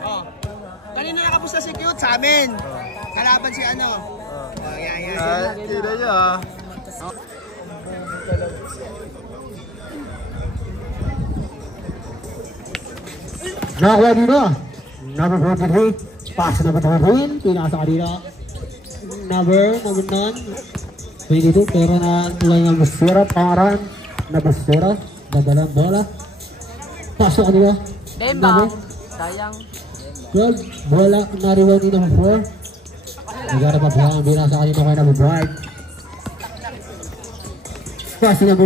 Oh. Kanina nakapusta si Cute sa amin. Kalaban si ano. Oh, yan. Kira niya ah. Nakakuha dito. Number 43. Pass number 13. Pinasa ka dito. Number 9. 22. Pero na tulay ng Busira. Pangaran. Na Busira. Dadalang bola. Pasok ka dito. Demba. Sayang. 12. Bola. Nariwan ni number 4. Nagara pa po ang binasa ka dito kay number 5. Pass number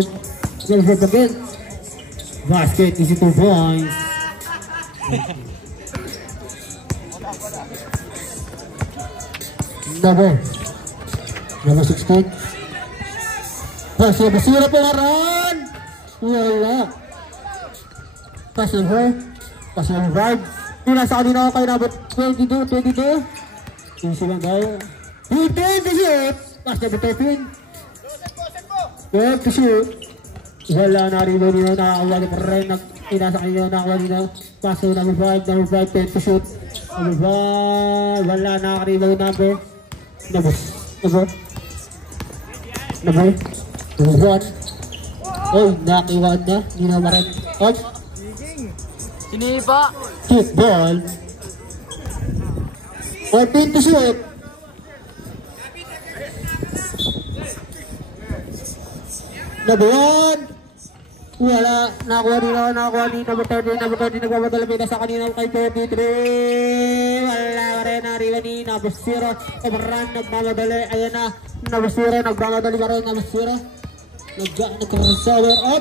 12 again. Basket. Easy 2 points. Number 16. Pass number 0 po Aran. Wala. Pass number 5. Pinasa kanina kay number 22. Easy lang tayo. 15 to shoot. Pass number 13. 12 to shoot. Wala na rin nyo nakakawali pa rin. Pinasa kanina nakakawali na. Pass number 5. Number 5. 10 to shoot. Number 5. Wala nakakarilaw number 1. Oh, nakiwan na. Hindi na maran. Up. Siniba. Shoot ball. 14 to shoot. Number 1. Wala. Nakakuha ni number 30. Number 30 nagbabatala pina sa kanina kay 33. Wala rin nariwan ni number 0. Overrun nagmamadali. Ayan na. Number 0 nagmamadali pa rin. Number 0. Nagka-recover up.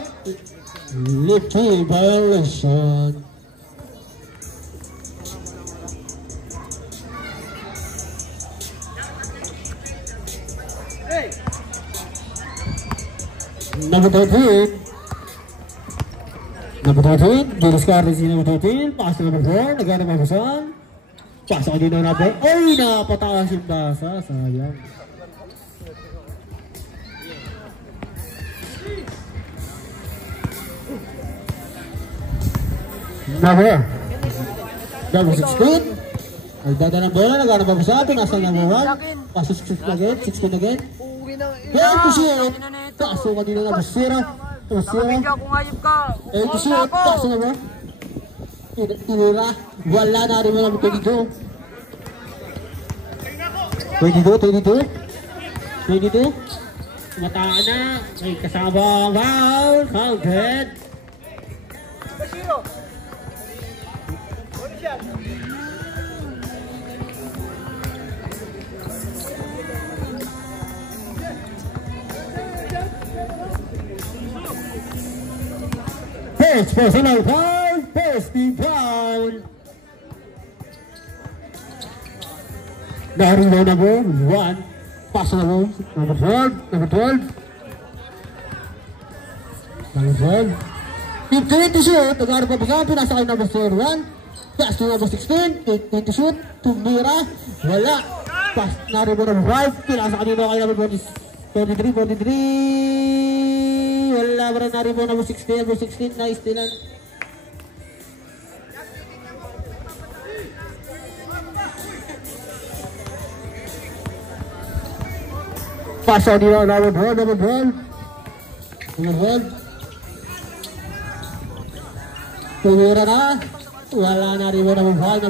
Little violation. Number 13. Number 13, diniscard si number 13, pass number 4, nagana mabasan. Pass ka din na number, ay napatakas yung basa, sayang. Number 16, nagdada ng bola, nagana mabasan, pinasa number 1, pass 16 again, 16 again. Hey, push-it, pass ka din na number 0. Nakabigyan kung ayop ka. To shoot, pass na ba? Tinira, wala na rin mo na 22. 22. Mataan na, may kasama foul, counted. Personal foul, posting foul. Narin mo number 1. Pass na mo. Number 12. Number 12. 15 to shoot. Nag-aarap pa ba? Pinasa kayo number 1. Pass to number 16. 18 to shoot. Tumira. Wala. Pass narin mo number 5. Pinasa kayo number 43. Wala ba rin narin mo number 16. Number 16 na istilan. Pass out dito number 12. Tumira na. Wala na rin mo number 5.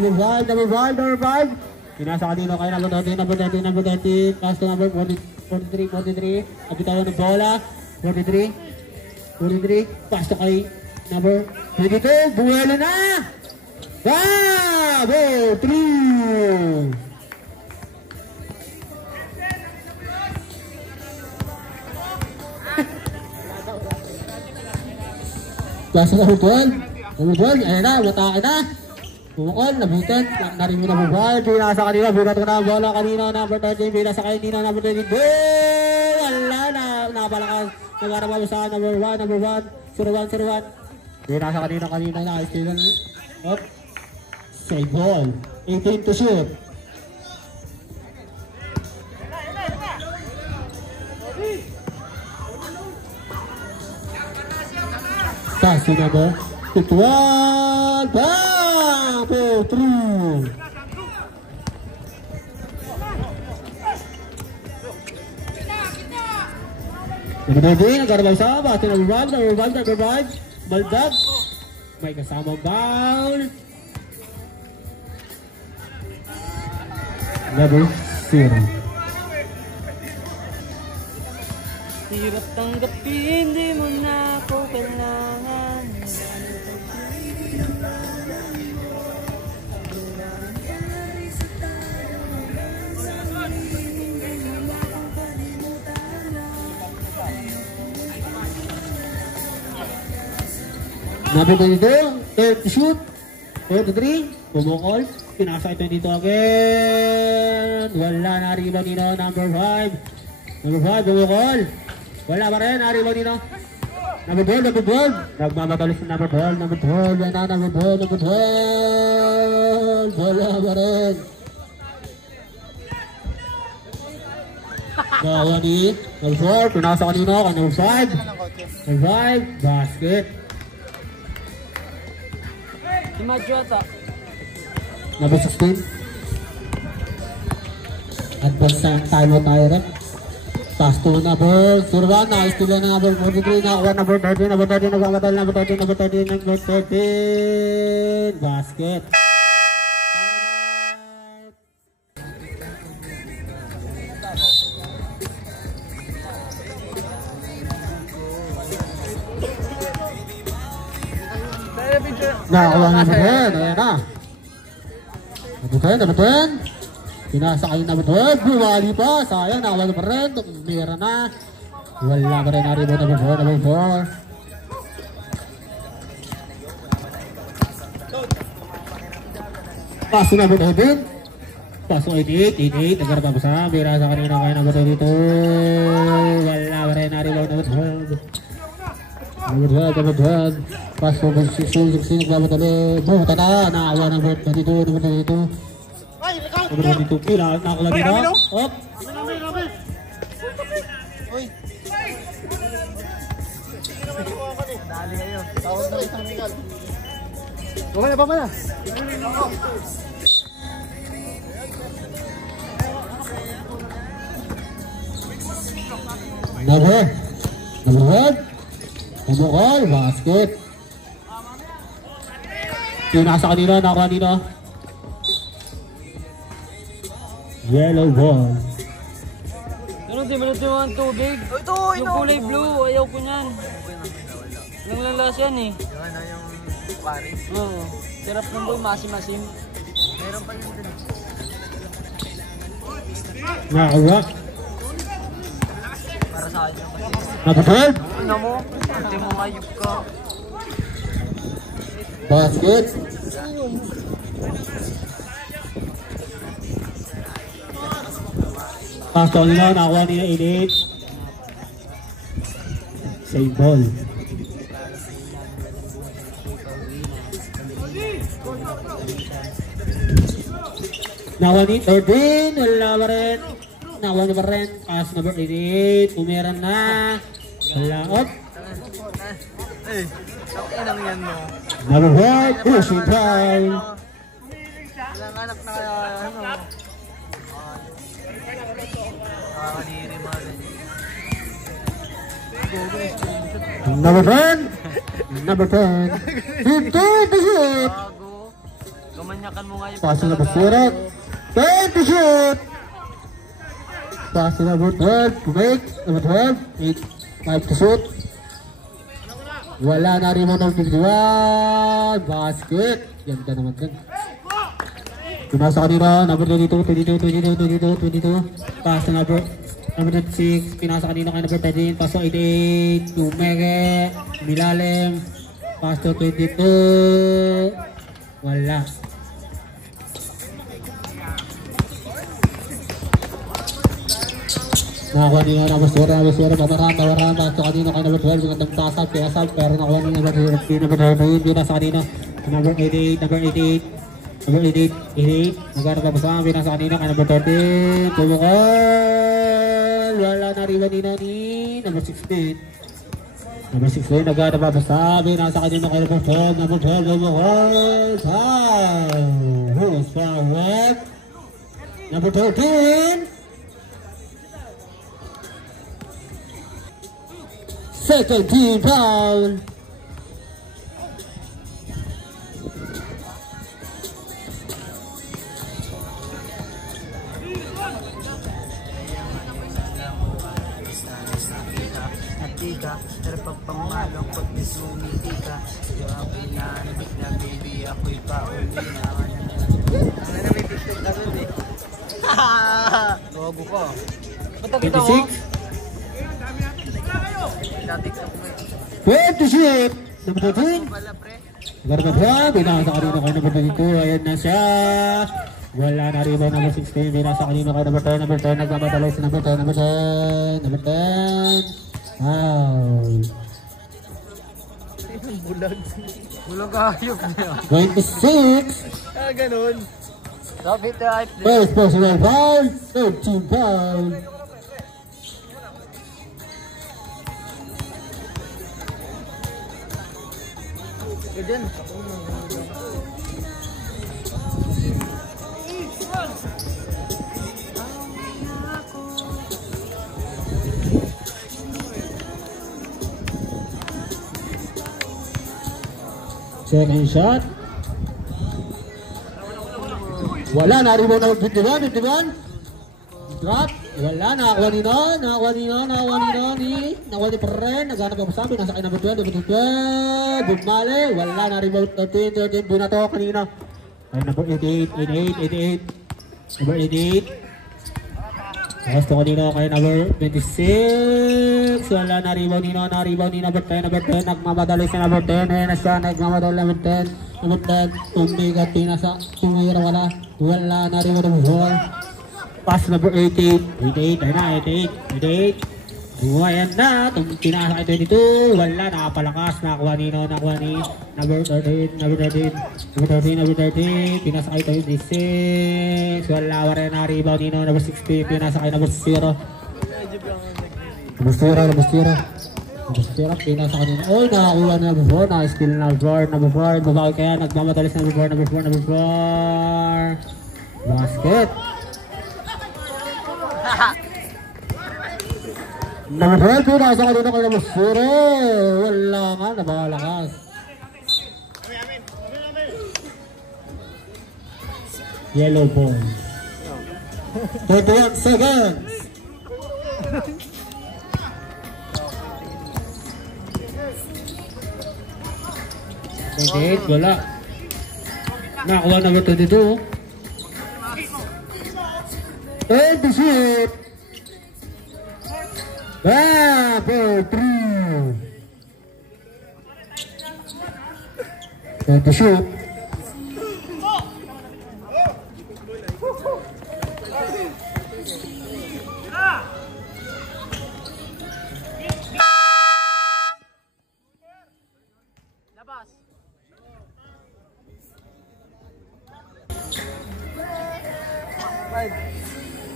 Pinasa kanino kayo number 30. Pass to number 43. Kapitawan ng bola. 43. Pass to kay number 22. Buwelo na. Bravo! 3. Pass to number 12. Ayan na, matake na. Bumukol, nabutan. Narin mo na bubal. Pinasa kanina. Bukat ko na ang bola kanina. Number 13. Pinasa kanina. Number 13. Wala na. Napalakas. Nagarabaw sa number 1. 0-1. Pinasa kanina. Nice. Up. Save ball. 18 to shoot. Pass to number 51. Bang! 3. Number 13, nagkarabaw sa bati ng revive. Baldag. May kasamang foul. Level 0. Hirap tanggapin, di mo na ako kailangan. Number 22, third to shoot. 33, pumukol. Pinasa ito dito again. Wala na rebound nino. Number 5. Number 5, pumukol. Wala pa rin, naribaw nino. Number 12. Nagmamagalis na number 12. Number 12, yan na, number 12. Wala pa rin. Kaya ni number 4, pinasa kanino. Number 5. Number 5, basket. Imadyo ata. Number 16. Advance sa timeout tayo rin. Pass to number 01. Nice to number 43. Nakuha number 13. Number 13. Nagmamatal. Number 13. Number 13. Number 13. Basket. Nakuha number 10. Ayan na. Number 10. Pinasa kayo number 12. Bumali pa. Sayang. Nakuha pa rin. Meron na. Wala pa rin. Naribo number 4. Number 4. Paso number 11. Paso 88. Nagkarapap sa. Pinasa kanina kayo number 22. Wala pa rin. Naribo number 12. Number 12. Paso 16. Nagbabatali. Buta na. Nakakuha number 22. Number 22. Number 22. Pila. Nakakuha dito. Op. Uy. Dali kayo. Tawag na isang Miguel. Bumala. Number 1. Pumukol. Basket. Pinasa kanina. Nakakuha dito. Yellow ball. Pero di mo natin ang tubig. Yung kulay blue, ayaw ko niyan. Walang lalas yan eh. Yan na yung pari. Oo. Sarap ng blue, masim-masim. Meron pa yun din. Nakakuha. Para sa akin. Number 12. Ano mo? Hindi mo ayup ka. Basket. Pasto nila, nakuha nila 88. Save ball. Nakuha ni 13. Wala pa rin. Nakuha ni pa rin. Pass number 88. Pumeran na. Wala. Op. Eh, ang yan mo. Number 4. Pushing time. Ilang anak na ano. Nakakadiri mo rin. Number 10. Number 10. 15 to shoot. Bago. Kamanyakan mo nga yung Passing number 4. 10 to shoot. Passing number 12 to make. Number 12. 5 to shoot. Wala na rin mo ng 51. Basket. Ganda naman din. Pinasa kanina. Number 22. Pass number 6. Pinasa kanina kay number 13. Pass to 88. Tumege. Milalim. Pass to 22. Wala. Nakakuha niya number 0. Tawaran. Pass to kanina kay number 12. Magandang pasag. Pero nakuha niya number 13. Pinasa kanina. Number 88. Number 88. Magkano pa basa? Pinasa kanina kay number 13. Tumukol. Wala na rin nina ni number 16. Number 16, agad na papasabi. Nasa kanino kayo number 12. Number 12, number 1. Time. Who's correct? Number 13. Second team foul. Pero pag pamalong pag nisumiti ka, yung ang pinanabik na baby, ako'y pauli na. Ano na may TikTok na rin eh. Logo ko. Ba't kita ko? 26. Number 13. Garga pa. Binasa kanina kayo number 22. Ayan na siya. Wala na rebound number 16. Binasa kanina kayo number 10. Number 10. Nagmamadalay sa number 10. Number 10. Number 10. Wow. Bulag ayok niya. 26. Ganun. Dapat type din. First personal foul. Third team foul. Ganyan. Second shot. Wala na rebound na 51. Drop. Wala na nakakuha ni pa rin. Naghanap ang sabi. Nasa kayo number 12. Bumali. Wala na rebound 13. Doon na to kanina. Ay number 88. Number 88. Tapos to kanina kayo number 26. Wala na rebound ni number 10. Nagmamadali sa number 10. Ayan na siya. Nagmamadali number 10. Number 10. Tumigat. Tumira wala. Wala na rebound number 4. Pass number 88. 88. Ayun na. 88. Ayan na. Pinasa kay 22. Wala. Nakapalakas. Nakakuha ni number 13. Number 13. Pinasa kay 26. Wala. Wala na rebound ni number 16. Pinasa kay number 0. Number 0. Pinasa kanina. Oy, nakakuha na number 4. Naka-steal na number 4. Babaki kaya. Nagmamatalis na number 4. Basket. Number 12, nasa kanina ko number 0. Wala nga, napakalakas. Yellow ball. 31 seconds. Wala. Nakakuha number 22. And the shoot. For 3. And the shoot.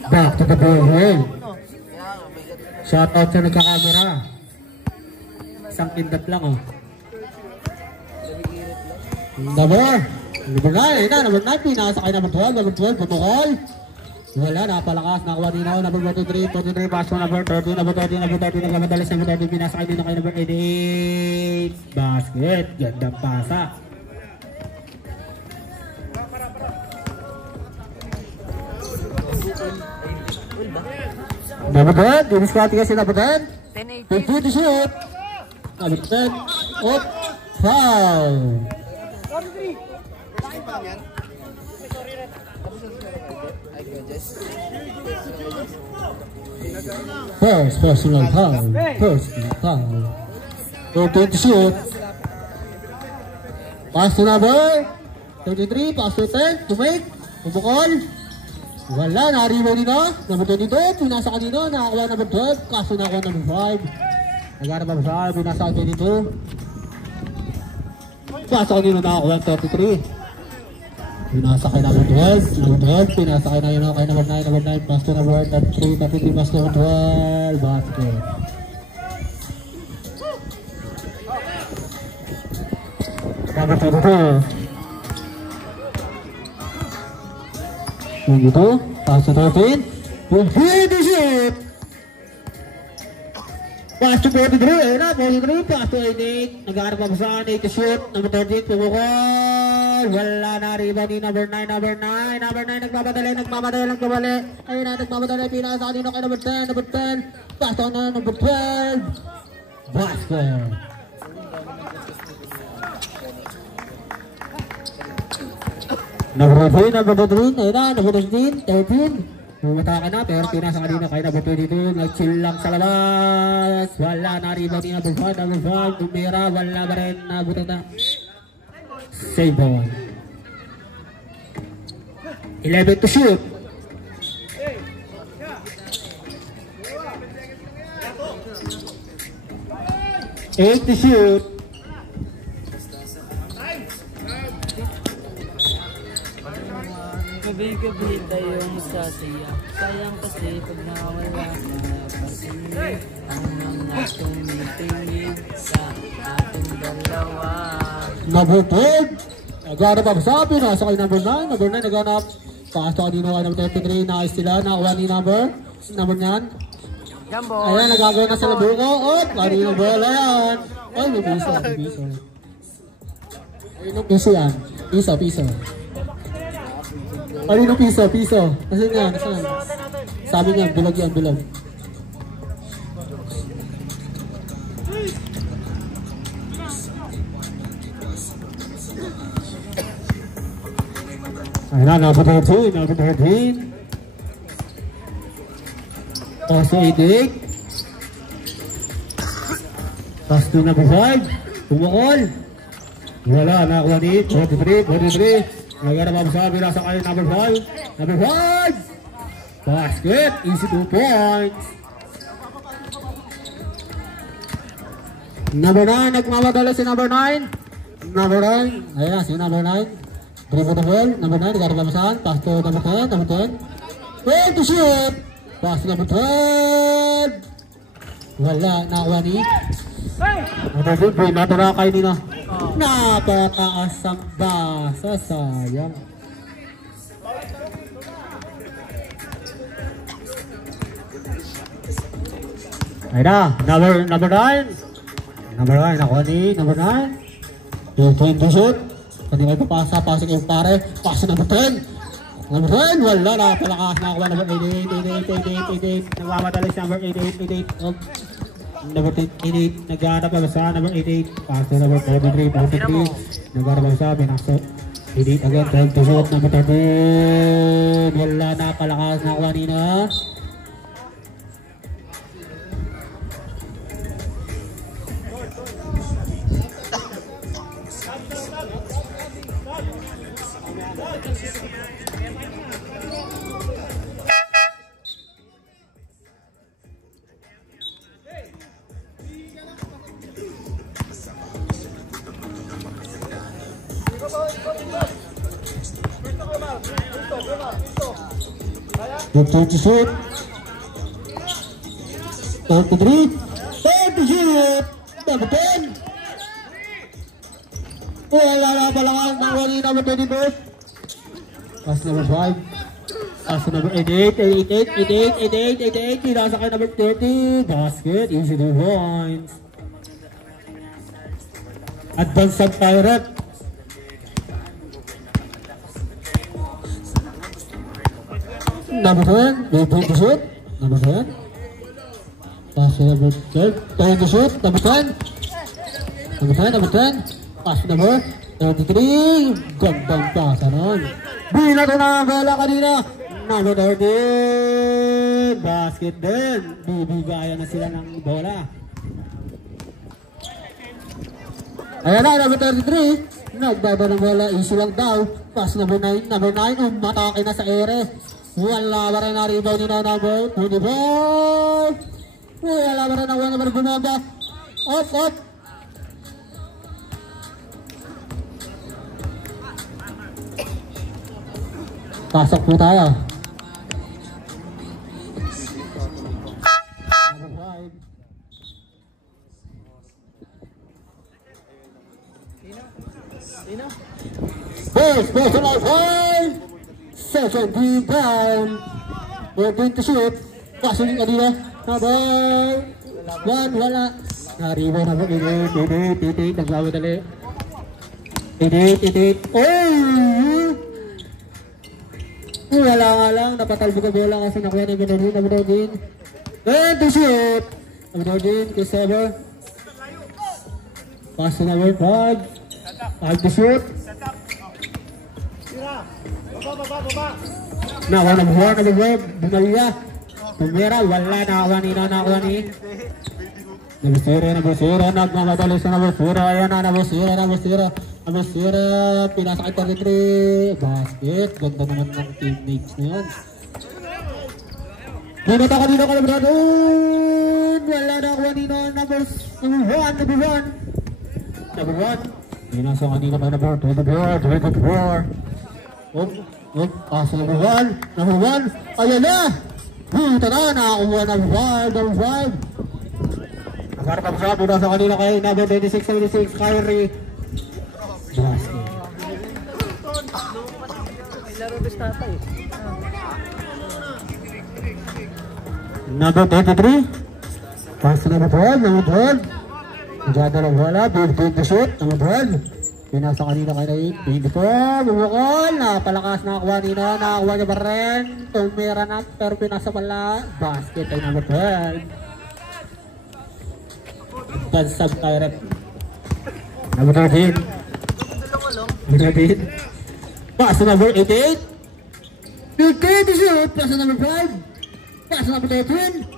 Back to the ball game. Shoutout sa nagkakamera. Isang pindot lang oh. Number 9, pinasa kayo number 12, pumukol. Wala, napalakas, nakuha din ako, number 23, pass mo number 13, nagmamadalas number 13, pinasa kayo din ako number 88. Basket, gandang pasa. Number 10, dinisquality kasi number 10. 10-8 to shoot. Number 10, up, foul. First personal foul. 10 to shoot. Pass to number 33, pass to 10, to make, pumukol. Wala, naribaw nito. Number 22, pinasa kanino, nakakuha number 12, kaso nakakuha number 5. Nagana number 5, pinasa 22. Pinasa kanino, nakakuha 33. Pinasa kay number 12, pinasa kay number 9, pass to number 33, pass to number 12, basket. Number 22. Begitu, pass to 13. Begini shoot. Pass to 43, na 43, pass to 88. Nag-aarap pa sa 8 to shoot. Number 13, pumukol. Wala na rebound ni number 9. Number 9 nagmamadali. Ayun na, nagmamadali. Pinasa kanino kay number 10. Number 10, pass to na number 12. Basket. Number 3, ayun na, number 13. Pumataka na, pero pinasa kanina kay number 22. Nag-chill lang sa labas. Wala na rebound ni number 5. Number 5, tumira. Wala ba rin, nabutan na. Save ball. 11 to shoot. 8 to shoot. Gabi-gabi tayong sasaya. Sayang kasi pag nawala na patingin ang mga tumitingin sa ating dalawa. Number 10. Naghanap ang sabi. Nasa kay number 9. Number 9 naghanap. Pasto kanino kay number 33. Nakais sila. Nakakuha ni number 9. Ayan, nagagawa na sa labuko. Oh, kanino bola yan. Ay, may piso. Ayun, piso yan. Piso. Kanino piso. Nasaan yan? Sabi niya, bilog yan. Ayun na, number 13. Also 88. Pass to number 5. Pumukol. Wala, nakakuha ni 43. Nagana masabi na sa kayo number 5. Number 5. Basket. Easy 2 points. Number 9. Nagmamadala si number 9. Ayan na, si number 9. Dribble the ball. Number 9. Nagana masahan. Pass to number 10. 12 to shoot. Pass number 12. Wala, nakakuha ni Natarakay nila. Napataas ang basa. Sayang. Ayun na, number 9. Nakuha ni number 9. 20 shoot. Pwede may papasa. Pasok yung pare. Pass number 10. Number 10, wala na, palakas na ako number 88. Nagmamadali si number 88. Number 88, naghanap pa sa number 88. Pass to number 43. Naghanap pa sa pinasa 88 again, 12 to shoot, number 13. Wala na, palakas na ako kanina. Good to shoot. 33. 30 shoot. Number 10. Wala na palakas ng wali number 22. Pass number 5. Pass number 88. Tinasa kay number 30. Basket. Easy 2 points. Advance ang Pirate. Number 10, they take the shoot. Number 10. Pass to number 10. Take the shoot. Number 10. Number 10. Pass to number 33. Gandang pasa nun. Binato na ang bola kanina. Number 13. Basket din. Bibigayan na sila ng bola. Ayan na, number 33. Nagdada ng bola. Easy lang daw. Pass number 9. Number 9. Umatake na sa ere. Wala ba rin na rebound ni number 24. Wala ba rin na number gumanda. Off. Pasok po tayo. Number 5. second rebound. We're going to shoot. Passing kanina. Habang. One, wala. Naribo na po. Titit. Naglawa dali. Titit. Oh! Wala nga lang. Napatalbo ka bola kasi nakuha ni Abinodin. Going to shoot. Abinodin kay Sever. Pass to number 5. 5 to shoot. Nakuha na buwan. Bumalya. Tumira. Wala. Nakakuha ni. Nabusira. Nagmamadali sa nabusira. Ayan na. Nabusira. Pinasa kay 33. Basket. Ganda naman ng teammates na yun. Pinata ka dito kalabradon. Wala na kuha nino. Number 1. Pinasa kanina pa number 24. Pass number 1. Ayan na. Puta na. Nakakuha number 5. Nagharap ang sabi na sa kanina kay number 26, Kyrie. Basket. Number 23. Pass to number 12. Nandiyan na lang wala. Big to shoot. Number 12. Pinasa kanina kay 24. Bumukol. Napalakas nakakuha nila. Nakakuha niya pa rin. Tumira na. Pero pinasa pala. Basket ay number 12. Pansab Kyrie. Number 13. Pass to number 88. Big to shoot. Pass to number 5. Pass to number 13.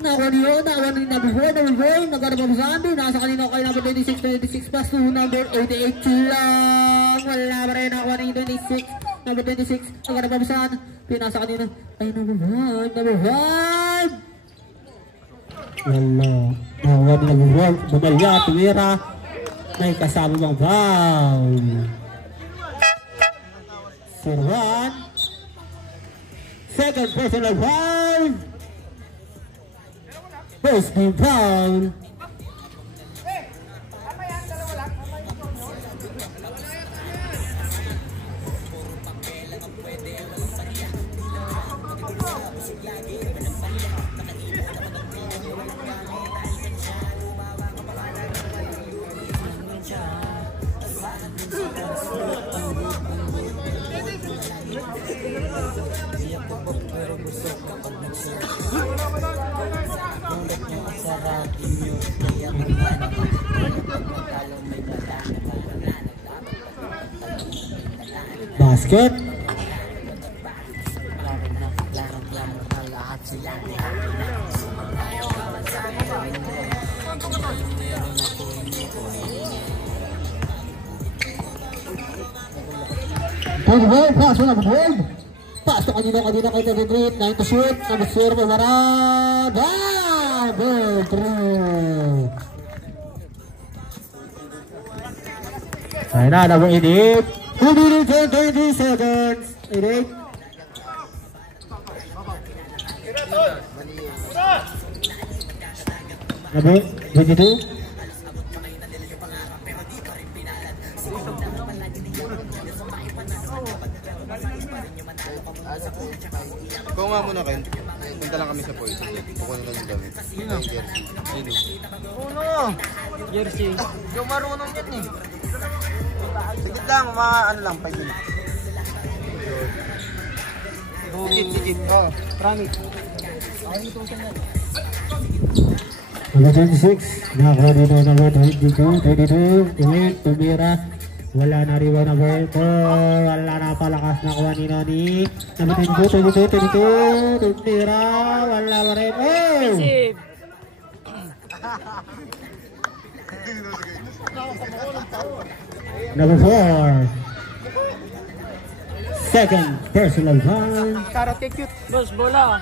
Nakuha niyo. Number 4. Nagharap ang Zambi. Nasa kanina kay number 26. Pass to number 88 lang. Wala pa rin. Nakuha ni 26. Number 26. Nagharap ang Zambi. Pinasa kanina ay number 1. Wala. Nakuha ni number 1. Bumalya. Tumira. May kasama bang foul. For 1. Second personal foul. First team foul. Basket. Pass to number 12. Pass to kanina kay 33. 9 to shoot. Number 0 Marad. Number 3. Ayun na, number 88. 20 seconds. 88. Number 22. Ikaw nga muna, Ken. Punta lang kami sa point. Kukuha na lang yung damit. Sino? Uno! Jersey. Yung marunong yan eh. Sigit lang, mga ano lang, 5 minutes. Sigit. Oh, promise. Ayaw nito sa yan. Number 26. Nakakuha dito number 22. Tumira. Wala na rin number 4. Wala na palakas na kuha ni Nani. Number 22. Tumira. Wala na rin. Oh! Number 4. Second personal foul. Karot kay cute. Boss, bola.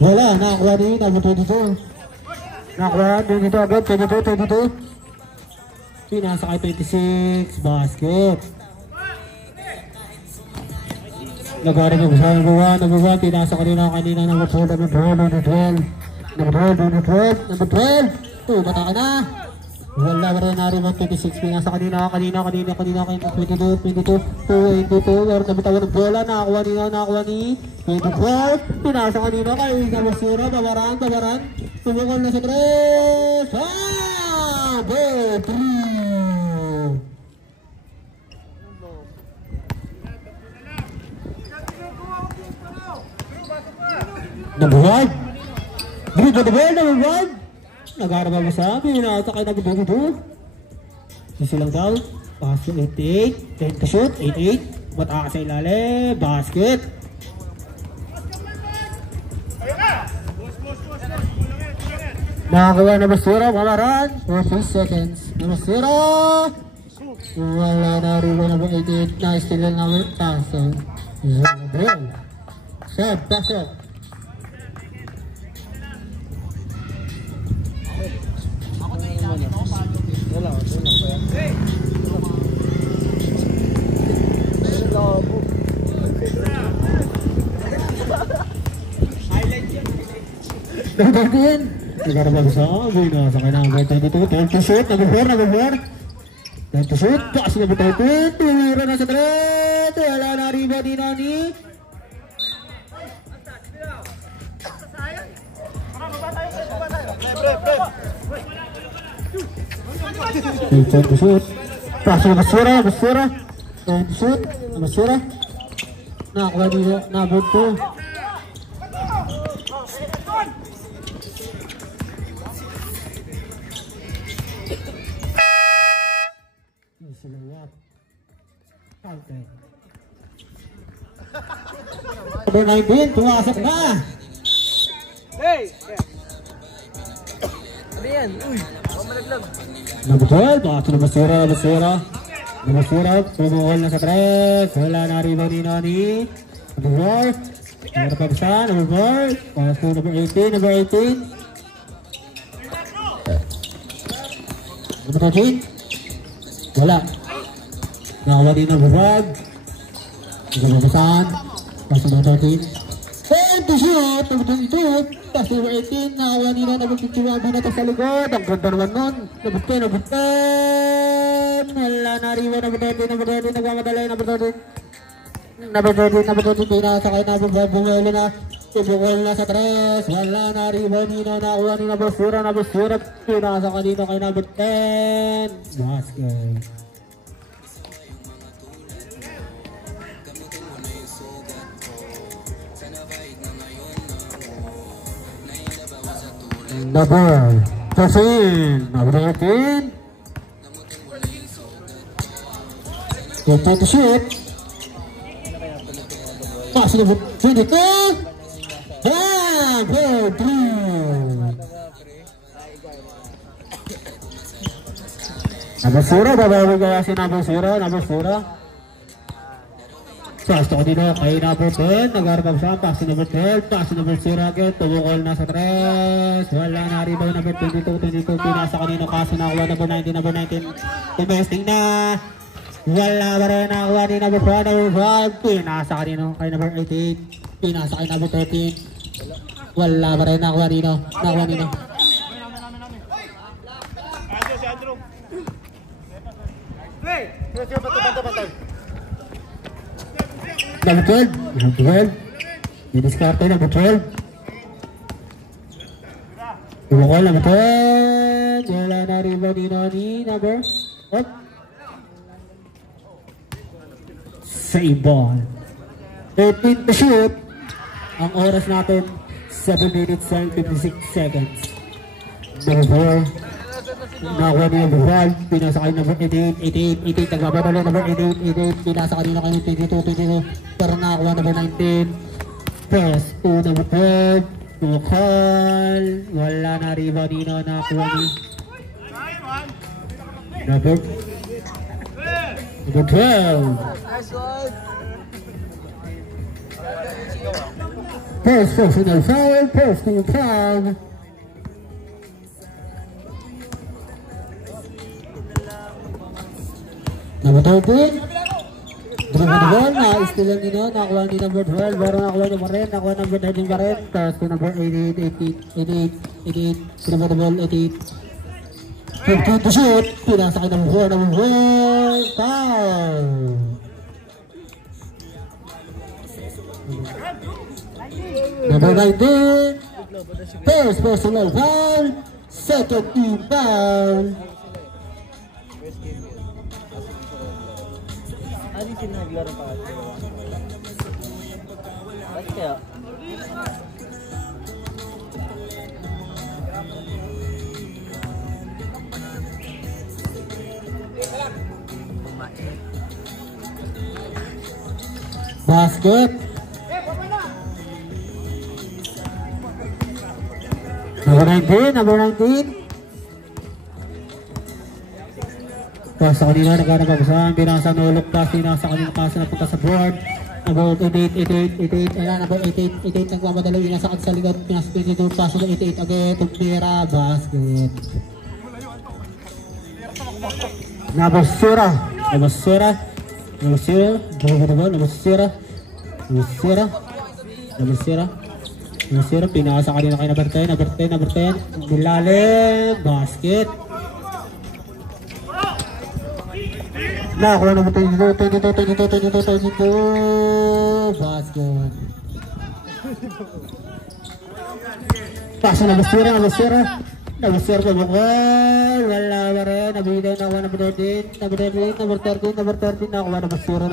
Wala, nakakuha ni number 22. Nakakuha dito agad, 22. Pinasa kay 26, basket. Nagari ko sa number 1, pinasa kanina number 4, number 12. Number 12. Number 12. Ito, bata ka na. Wala pa rin na rin 26. Pinasa kanina. 22, 22. Meron na bitawan ng bola. Nakakuha ni 24. Pinasa kanina kay Namasura. Babaran. Tumukol na sa 3. Goal 3. Number 1. Green to the ball, number 1. Nag-aarap ang masabi, nakata kay nag-dudu. Sisilang daw, pass to 88, 10 to shoot, 88. Mataas sa ilalim, basket. Nakakuha na Basura, Babaran, 4 seconds. Basura, wala na rin number 88, na still na number 10. Sab, pass up. Nagkaroon ba sa nasa kay number 22, 10 to shoot, number 4. 10 to shoot, pass number 13, tumira na sa 3, wala na riba din ni. Ten to shoot, pass na Basura, 10 to shoot, Basura. Nakakuha dito, number 2. Number 19, pumasok na! Hey! Ano yan? Uy! Ako malaglag. Number 12, pakasok na Basura. Basura, pumukol na sa 3. Wala na rin ni Nani. Number 4. Number 5, number 4. Pakasok na number 18. Number 13. Wala. Nakawa din number 5. Nagbabasan. Pass number 13. 10 to shoot. Number 22. Pass number 18. Nakawa nila number 51. Binata sa likod. Ang ganda naman nun. Number 10. Number 10. Wala na rin number 13. Number 13. Nagmamadalay. Number 13. Number 13. Pinasa kay number 5. Bumili na. Tibukol na sa 3. Wala na rin. Nino nakuha ni number 4. Number 4. Pinasa ka dito kay number 10. Basket. Number 13, number 18. 10 to shoot. Pass number 22. Goal 3. Number 0, babawi kaya si number 0, number 0. Pass to dito kay number 10, nag-arap siya, pass to number 12, pass to number 0 again, tumukol na sa 3, wala na rebound number 22, pinasa kanino kaso nakuha number 19, tumesting na, wala ba rin nakuha ni number 4, number 5, pinasa kanino kay number 18, pinasa kay number 13, wala ba rin nakuha nino. Number 12. Didiskarte number 12. Tumukol number 12. Wala na rebound ni number 8. Save ball. 13 to shoot. Ang oras natin 7 minutes and 56 seconds. Number 4. Nakuha niya number 1, pinasa kayo number 88, nagbabadalo number 88, pinasa kanina kayo 22, pero nakakuha number 19, press 2 number 12, Bukal, wala na rebound dito, nakuha ni number 12. First personal foul, personal foul. Number 13, ball, na-steal nila, nakuha ni number 12, pero nakuha niya pa rin, nakuha number 13 pa rin, tapos to number 88, sinabot na ball, 88, 15 to shoot, pinasa kay number 4, foul! Number 19, first personal foul, second team foul. Ano yung naglaro pa ito? Bakit kaya? Basket. Number 19. Pasa kanina, nagkanabagusan, binasa nulok, pinasa kanina, pasa na punta sa board. Number 88, ayan, number 88, nagmamadalo, binasa sa likod, pinasa 22, pasa na 88, again, tumpira, basket. Nabasura, pinasa kanina kay number 10, nilalim, basket. Nakakuha naman 22, basket. Pasa na Nabasura pa bukol, wala pa rin, nabigay na ako number 13, number 13, nakuha Nabasura.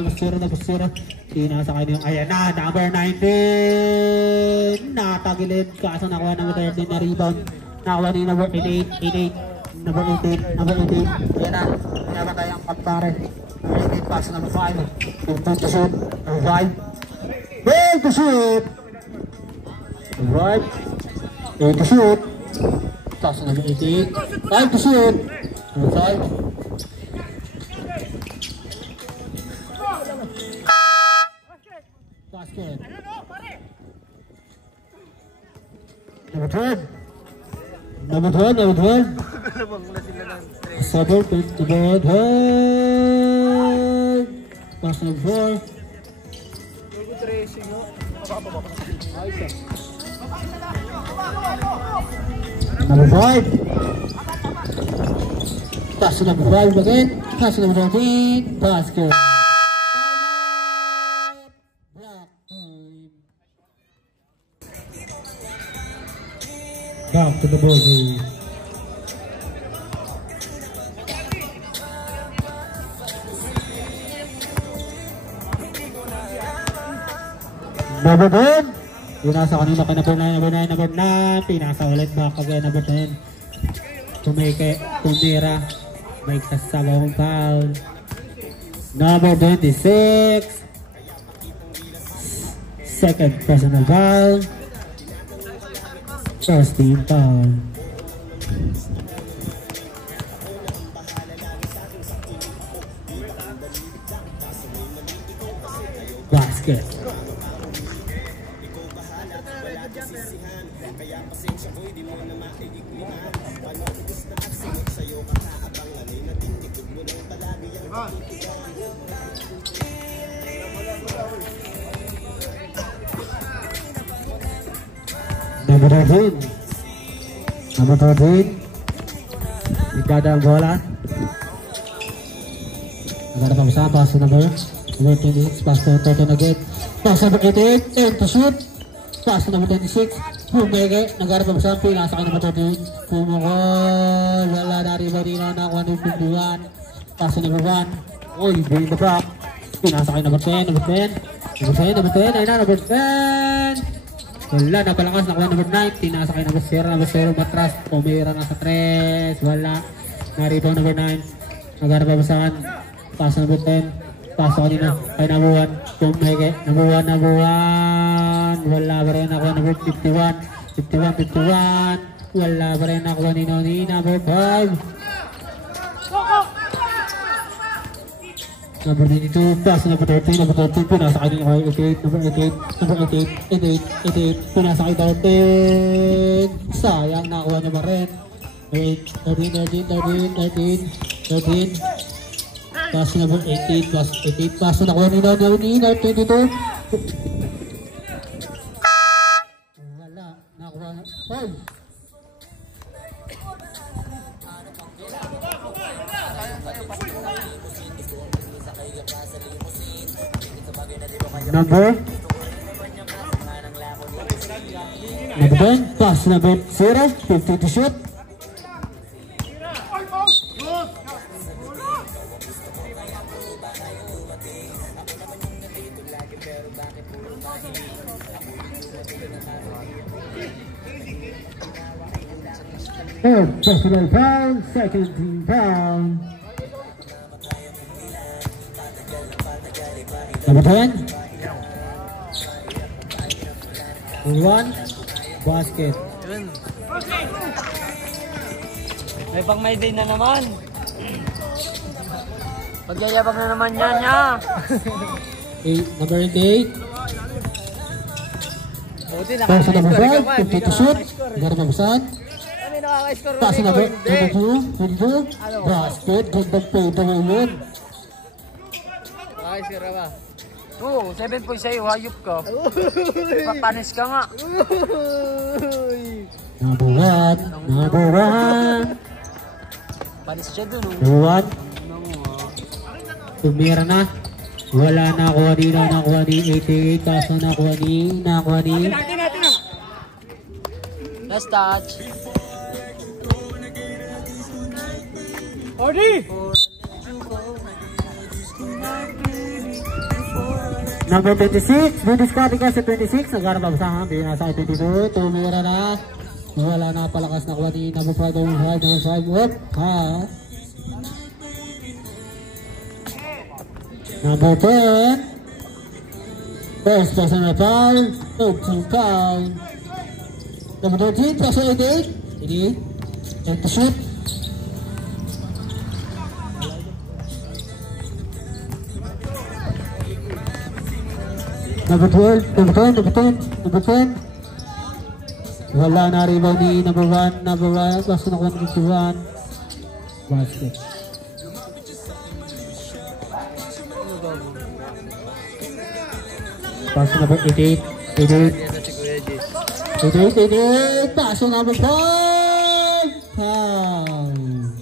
Sinasa kayo yung, ayan na, number 19, nakatagilid, kaso nakuha number 13 na rebound, nakuha ni number 88, number 88, ayan na, pinapatay ang kapare, number 88, pass number 5, 2 to shoot, number 5, 8 to shoot, right, 8 to shoot, pass number 88, 5 to shoot, number 5, basket, number 12, Sabar to the board, pass number 4, number 5, pass number 5 again, pass number 13, basket. Back to the ball game. Number 10, pinasa kanina ka number 9, pinasa ulit back again number 10. Tumira, may kasabang foul. Number 26, second personal foul. First team foul. Basket. Number 13, Igada ang bola. Agad pa masama, pass to number 28, pass to 13 again. Pass number 88, aim to shoot. Pass to number 26, Pumege, nagara pa masama, pinasa ka number 13. Pumukol, wala na rin ba rin na 151. Pass to number 1, oy, bring the back. Pinasa ka number 10, ayun na, number 10. Wala, napalakas, nakuha number 9, tinasa kay number 0, matras, pumira na sa 3, wala, na-rebound number 9, nagarababasan, pass number 10, pass kanina, kay number 1, pumike, number 1, wala pa rin, nakuha number 51, wala pa rin, nakuha ni Noni, number 5, number 92, pass number 13, pinasa kayo number 88, pinasa kayo 13, sayang, nakuha niya pa rin, 13, Pass number 88 plus 88. Pass na nakuha ni Nina, 22. Wala, nakuha na. Foul. Number 10, pass number 0, 50 to shoot. Third personal foul, second team foul. Number 10. 1 basket. May pang may day na naman. Pagyayabang na naman yan niya. Number 8. Buti Pass number 5, nakaka-score ka man. 50 to shoot. Ganda mabasan. May nakaka-score Pass ka number hindi. 22. Basket. Ganda pay the yun. Nakaka-score ka ba? Oo, 7 points sa'yo, hayop ka. Papanis ka nga. Number 1. Panis siya dun. Number 1. Tumira na. Wala na ako kanina, nakuha ni 88. Kaso nakuha ni. Last touch. Number 26, didiscarding ka sa 26, nagharap ang basahan, di nasa 22, tumira na, wala na palakas na kuha ni number 5, up, ha. Number 10, first personal foul, third team foul. Number 13, plus 88, and to shoot. Number 12, number 10. Wala na rebound ni number 1, pass na kuha ni 51. Basket. Pass number 88, pass number 5. Foul.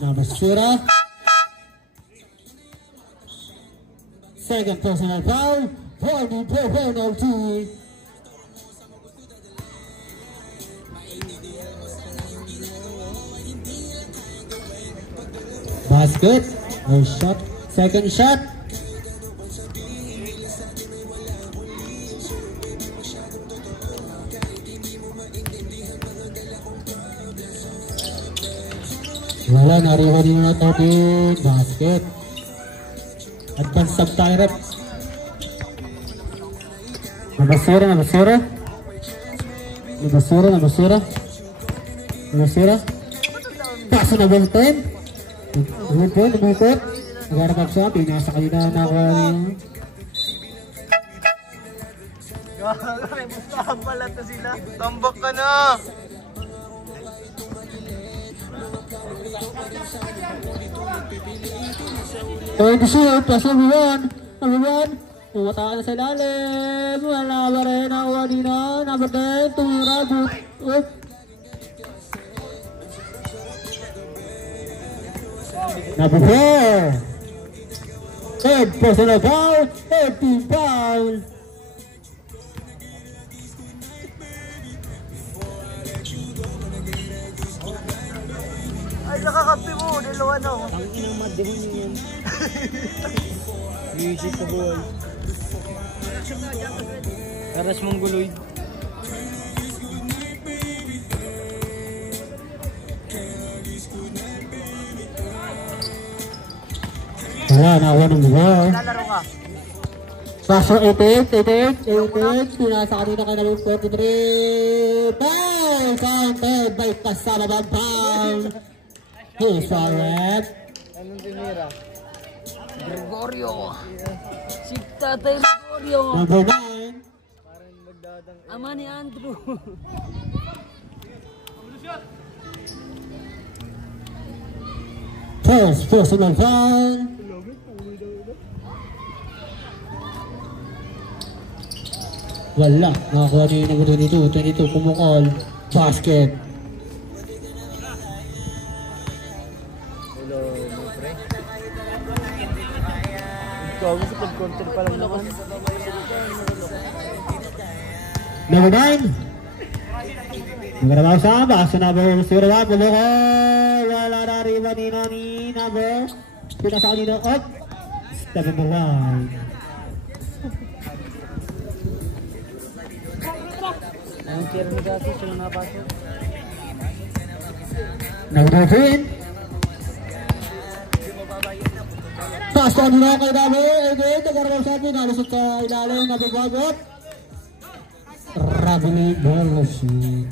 Number 0. Second personal foul, for the penalty. Basket, no shot, second shot. Wala, nariwa din na natin, basket. Advance sub tayo rep. Nabasura. Paso na ball 10. Lumipot. Nagharap up sa pinasa kanina na ako niya. May mustahan pala to sila. Tambak ka na! Plus number 1. Pumataan na sa ilalim. Wala ba rin ako kanina. Number 10. Tumira. Up. Number 4. Third personal foul. Third team foul. Ay, nakakapi mo. Dalawa na. Ang inang madihon yun. Music ko boy. Karas mong guloy. Wala, nakuha ng ball. Lalaro ka. Paso 88. Pinasa kanina ka namin 43. Foul! Counted by Kasama Foul. He's correct. Anong tinira? Gregorio. Si Tatay Gregorio. Number 9. Ama ni Andrew. First personal foul. Wala. Nakakuha niya yung number 22. Pumukol. Basket. Hello, my friend. Ikaw, sa pag-counter pa lang naman. Number 9. Nagarabaw sa basa number 01. Pumukol. Wala na rin ni number. Pinasa kanina. Up. Step number 1. Ang chair ni Gati, sila napasok. Number 13. Pass ko kanina kay Dabo. Again, nagarabaw sa atin. Nalusot sa ilalim. Number 5. Rabili Borlosi.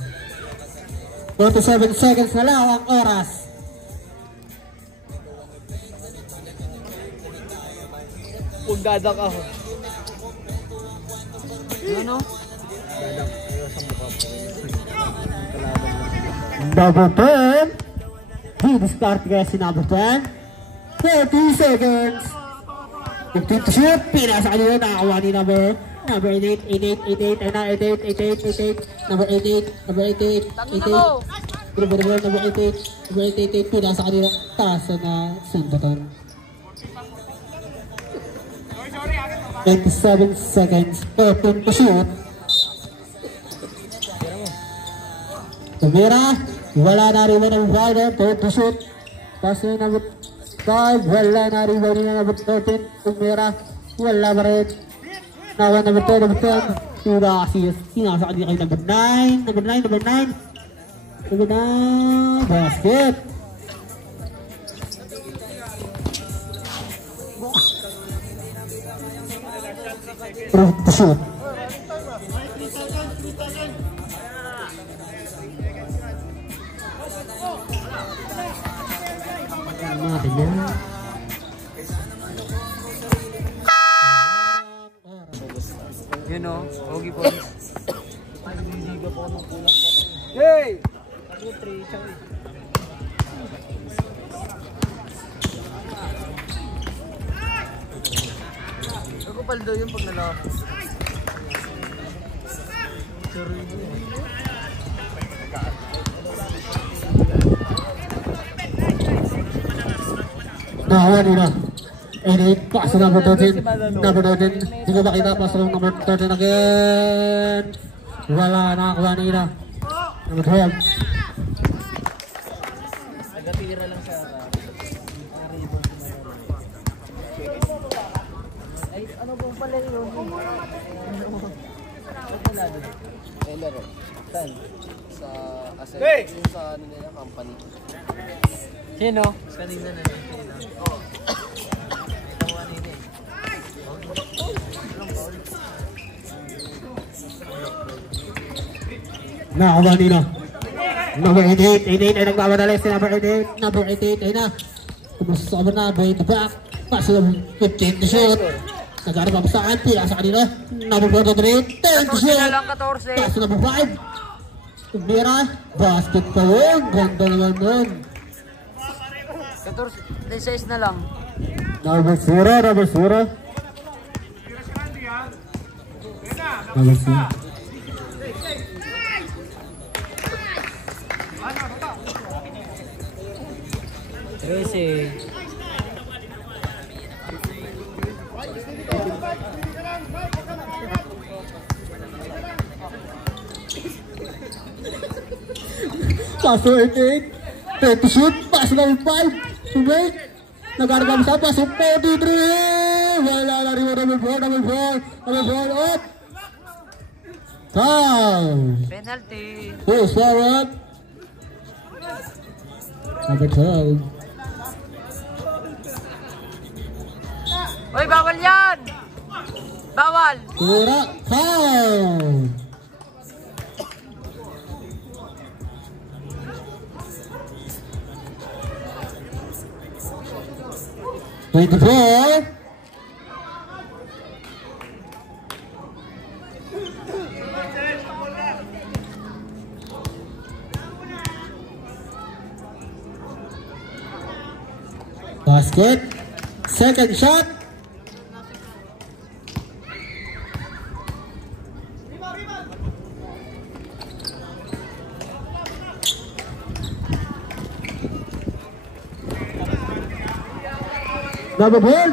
47 seconds na lang ang oras. Kung dadak ako. Ano? Dadak. Ayaw sa mukha ko. Number 10. Di-start kaya si number 10. 30 seconds. 15 to shoot. Pinasa kanina. Nakakuha ni number 88. Ay na, 88. Number 88. Number 88. Number 88. Pinasa kanina. Tasa na sundatan. 27 seconds. 13 to shoot. Tumira, wala na rin ng rider, 3 to shoot. Pass na number 5, wala na rin number 13. Tumira, wala pa rin. Nawa number 10, Tura kasi sinasa kanina kay number 9. Number 9, basket. To shoot. Natin yan. Yun o, Ogie Boys. Hey! Ako paldo yun pag nalapos. Sorry. Nakuha nila. 88, pass to number 13. Number 13. Hindi ko makita, pass to number 13 again. Wala, nakakuha nila. Number 12. Nagatira lang sa ay, ano pong pala yun? Eh, laro. Saan? Sa asset. Yung sa ano nila, company. Sino? Kanina na. Nakakuha nila. Number 88. 88 ay nagmamadali si number 88. Number 88 ay na. Kumusok sa na, behind the back. Pass to 15 to shoot. Nagkaroon pa saan, pila sa kanila. Number 43, 10 to shoot. lang, 14. Pass to number 5. Tumira, basket pa yun. Ganda naman nun. 14, 16 na lang. Number 0. Number 0. Trece. Pass to 88. 30 shoot. Pass to number 5. To make. Nagkaragam sa pass to 43. Wala na rin number 4. Number 4 up. Foul. Penalty. Who's forward? Number 12. Uy, bawal yan! Bawal! Tura. Foul. $24. Basket. Second shot. Double ball.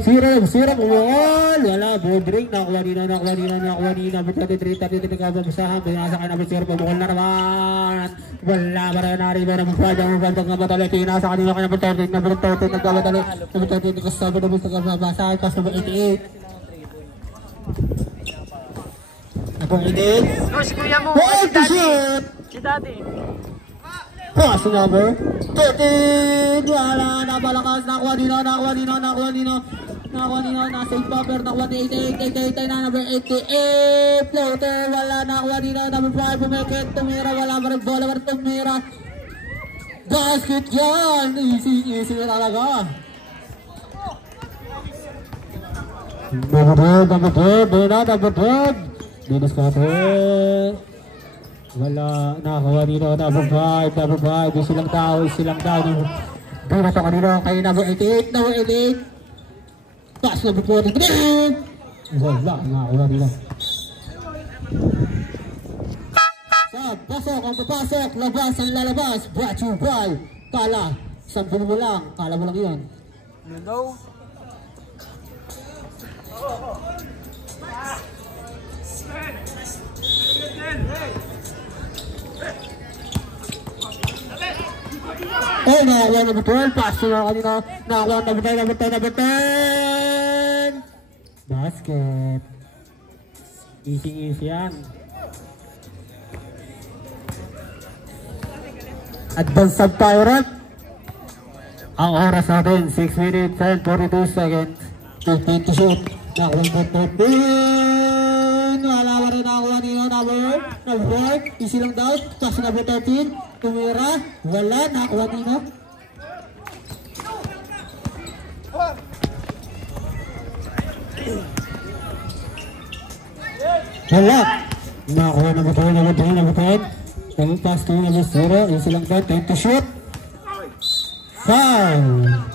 Sira ball. Wala, ball break. Nakuha nina. But 33 nagkababasahan. Pinasa ka na, but 0 pabukol na naman. Wala pa rin nariba na magpwede ang mabantag na batali. Pinasa kanina ka na, but 30 nagkabatali. But 30 nagkasabi na mas nagkababasahan. Pass number 88. Number 88. Coach, kuya mo. Oh, the shoot! Si Daddy. Pass number 13. Wala, napalakas. Nakuha nino. Nasa pa, pero nakuha ni 88 na number 88. Floater, wala, nakuha nino. Number 5, pumikit. Tumira, wala pa rin bola, pero tumira. Basket yan. Easy na talaga. Number 12. Dinas Carter. Wala, nakakuha dito, number 5, silang tao. Doon na ito kanina kay number 88. Pass number 43. Wala, nakakuha dito. Pasok ang papasok, labas ang lalabas. Brought to you by Kala. Sampung mo lang, kala mo lang yun. No. Oh, nakakuha number 12. Pass na kanina. Nakakuha number 10. Basket. Easy yan. Advance sub tayo rin. Ang oras natin, 6 minutes and 42 seconds. 15 to shoot. Nakakuha number 13. Wala pa rin nakakuha nila number 4. Easy lang daw. Pass number 13. Tumira. Wala. Nakakuha nila. Wala. Nakakuha number 10. Pass to number 0. Easy lang daw. 10 to shoot. Foul.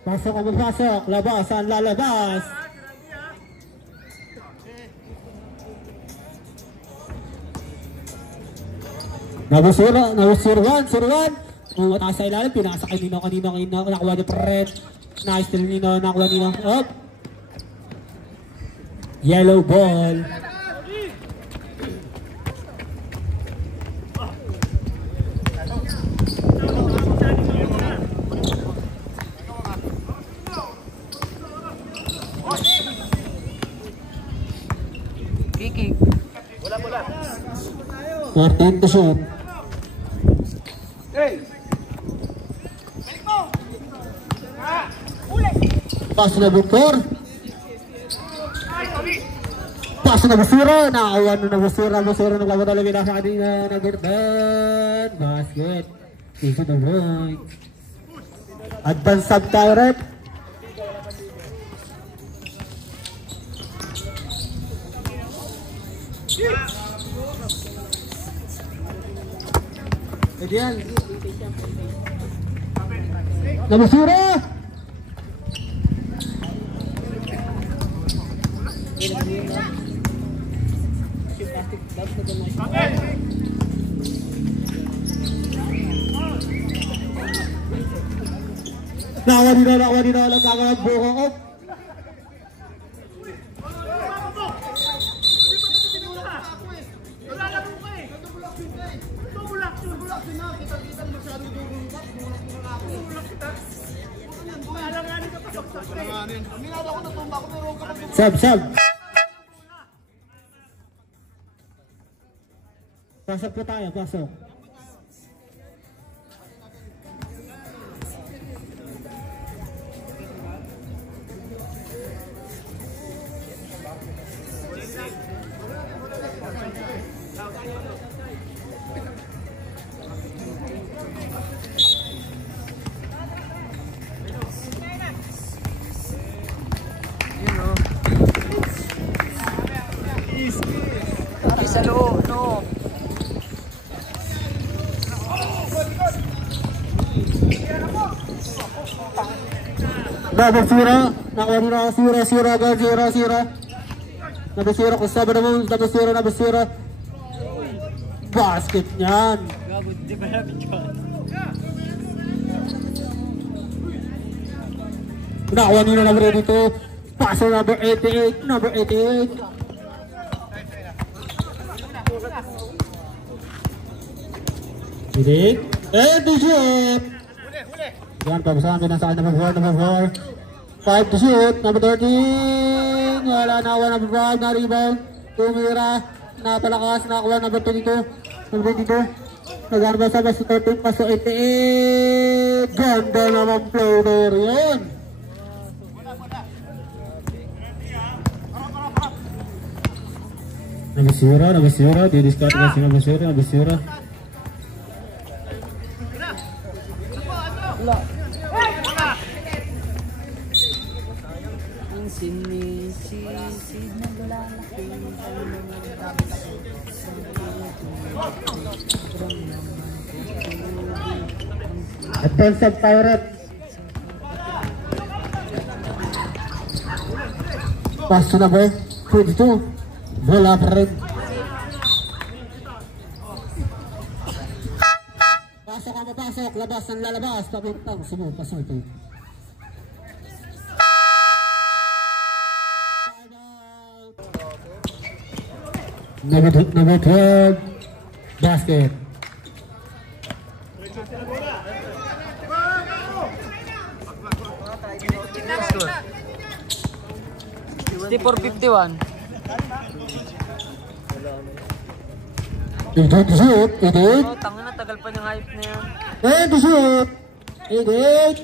Pasok ang magpasok, labas ang lalabas. Number 01. Mataas sa ilalim, pinasakay nino kanina, nakuha niya Pret. Nice till nino, nakuha nino. Up. Yellow ball. Kiki. 14 to shoot. Pass number 4. Pass number 0. Nakakuha na number 0. Nagbabatalo binasa kanina. Number 10. Basket. Easy the point. Advance sub tayo rin. Number 0. Nakuha dito. Nagkakabukong up. Sub. Pasok po tayo, pasok. mo. Nabasira. Nakuha nila. Sira. Agad. Sira. Nabasira. Kusaba naman. Nabasira. Basket niyan. Gago, di ba namin yun? Nakuha nila number 82. Paso number 88. Number 88. Bidik. And the shoot. Yan, pabasahan pinasaan number 4. 5 to shoot. Number 13. Wala na. Number 5 na rebound. Tumira. Napalakas. Nakuha number 22. Number 22. Nag-arba sa basta 13. Paso 88. Ganda naman floater yun. Nabisira. Didiscard kasi Nabisira. Wala. Ang sinisisid na lalaki. Advance of Pirates. Pass to number 22. Bola pa rin. Pasok ang papasok. Labas ang lalabas. Pabintang. Sumunod. Pasok ito. Number 12. Basket. 54-51. Ito shoot. Oh, tanga na, tagal pa niyang hype na yan. Ito shoot. 88.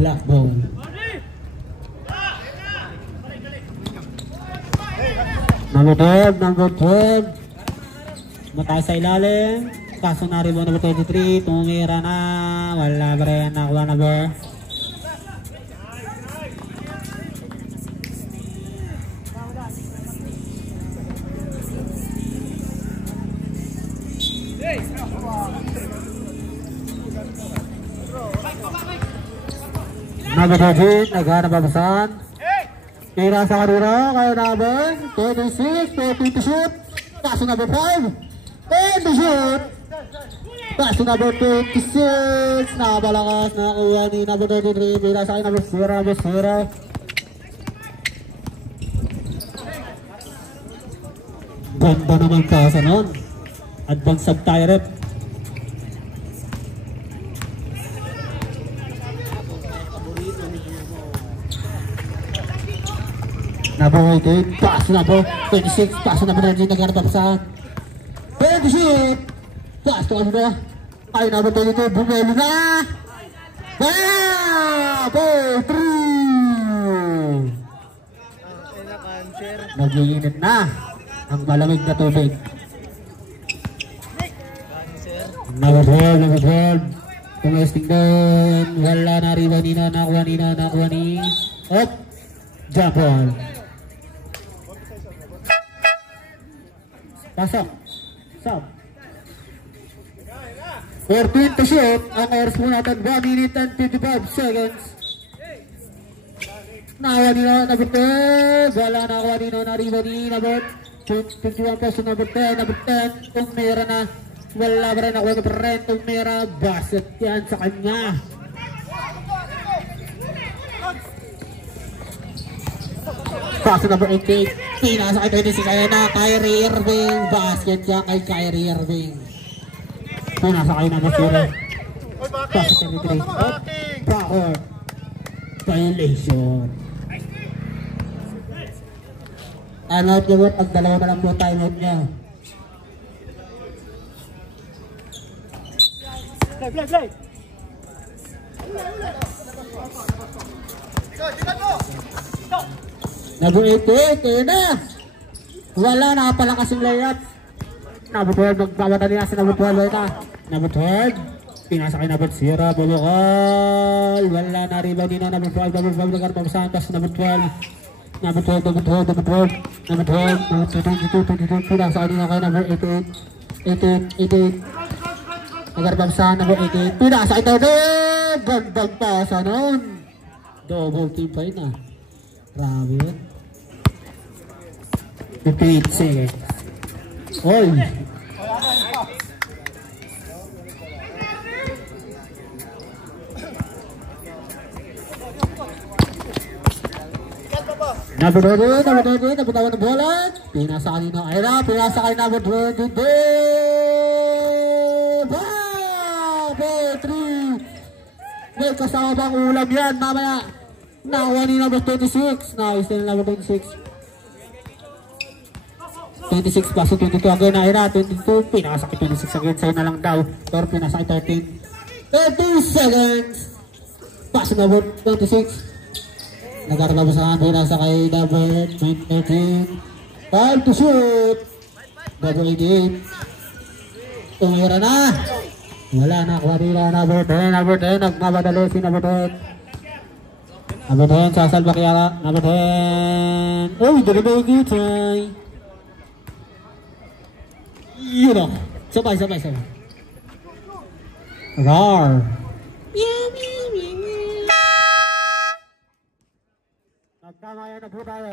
Black ball. Number 12. Mataas sa ilalim. Kaso na rin number 23. Tumira na. Wala ba rin nakuha number. Number 13, naghanap ang babasan. Tira sa kanila, kaya namin. 26, 20 to shoot. Kaso number 5. 10 to shoot. Kaso number 26. Nakabalakas, nakakuha ni number 33. Tira sa akin, number 0. Ganda naman kasa nun. Advance sub tie rep. Number 18, pass na po. 26, pass na po na rin naghanap pa sa 20, pass to ano ba? Ay, number 22, bumelo na! Ball 3! Nag-iinit na ang malamig na tubig. Number 12. Tumesting doon. Wala na riba nina, nakuha ni. Up! Jump ball. Pasok. Sub. 14 to shoot. Ang oras po natin 1 minute and 55 seconds. Nakuha nila number 10. Wala nakuha nila na riba ni number 51 peso number 10. Number 10. Kung meron na. Wala ba rin nakuha number 10. Kung meron. Basket yan sa kanya. Pass number 88. Pinasa kay 26 kaya na Kyrie Irving. Basket siya kay Kyrie Irving. Pinasa kay number 0. Pass 73. Backcourt. Violation. Timeout niya mo. Pag dalawa na lang mo timeout niya. Play. Number 88, kaya na. Wala, nakapalakas yung layup. Number 12, magbabatali na si number 12 ito. Number 12, pinasa kay number 0, bulukol. Wala na, rebound din na number 12, nagkaroon pabasahan, pass number 12. Number 12, number 12, number 12, number 12, number 22, pinasa kanina kay number 88. Magarbang sa number 88, pinasa ito din! Gandang pasa nun! Double team pa yun ah. Grabe yun. 58 seconds. Oy! Number 20, nabutawan ng bola. Pinasa kanina, Ira, pinasa kay number 22. Wow! 3. May kasama bang ulam yan, mamaya. Nakuha ni number 26. Nice din number 26. 26 plus 22 again na Ira, 22. Pinasa kay 26 again, sa'yo na lang daw. Pero pinasa kay 13. 30 seconds. Pass number 26. Nagkakalabas ang pinasa kay number 13. Time to shoot. Number 88. Tumira na. Wala na. Kumarila number 10. Number 10. Nagmamadali si number 10. Number 10. Sasalba kaya. Number 10. Uy, dali try. Yun o. Sabay. Rar. Nagkamayan na po tayo.